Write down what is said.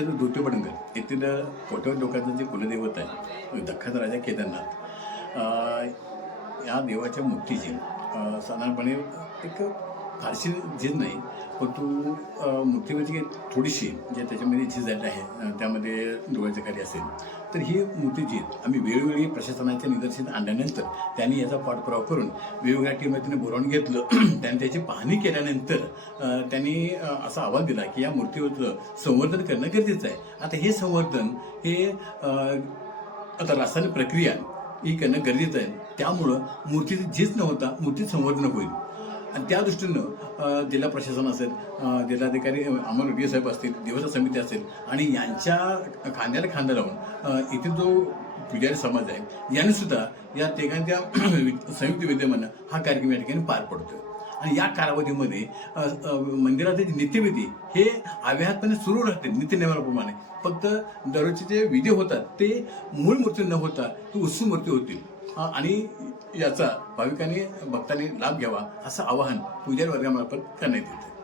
परिसर ज्योतिबडंगर येथील कोट्यवधी लोकांचं जे कुलदैवत आहे दख्खन राजा केदारनाथ. या देवाच्या मूर्तीची साधारणपणे एक फारशी झीज नाही. परंतु अं, मूर्तीवरची काही थोडीशी जे त्याच्यामध्ये झीज झाली आहे त्यामध्ये डोळ्याचं कार्य असेल. तर ही मूर्ती झीज आम्ही वेळोवेळी प्रशासनाच्या निदर्शन आणल्यानंतर त्यांनी याचा पाठपुरावा करून वेगवेगळ्या टीमला त्यांनी बोलावून घेतलं. त्यांनी त्याची पाहणी केल्यानंतर त्यांनी असा आवाज दिला की या मूर्तीवरचं संवर्धन करणं गरजेचं आहे. आता हे संवर्धन हे आता रासायनिक प्रक्रिया ही करणं गरजेचं आहे. त्यामुळं मूर्तीचं झीज न होता मूर्ती संवर्धन होईल. आणि त्या दृष्टीनं जिल्हा प्रशासन असेल जिल्हाधिकारी अमोल रेड्डी साहेब असतील देवस्था समिती असेल आणि यांच्या खांद्याला खांदा लावून इथे जो पुजारी समाज आहे यांनी सुद्धा या तिघांच्या संयुक्त विद्यमानं हा कार्यक्रम या ठिकाणी पार पडतोय. आणि या कालावधीमध्ये मंदिरातील मंदिराचे नित्यविधी हे अव्याहतपणे सुरू राहते नित्यनियमाप्रमाणे फक्त दररोजचे जे विधी होतात ते मूळ मूर्ती न होता ती उत्सव मूर्ती होतील. आणि याचा भाविकांनी भक्तांनी लाभ घ्यावा असं आवाहन पुजारी वर्गामार्फत करण्यात येतं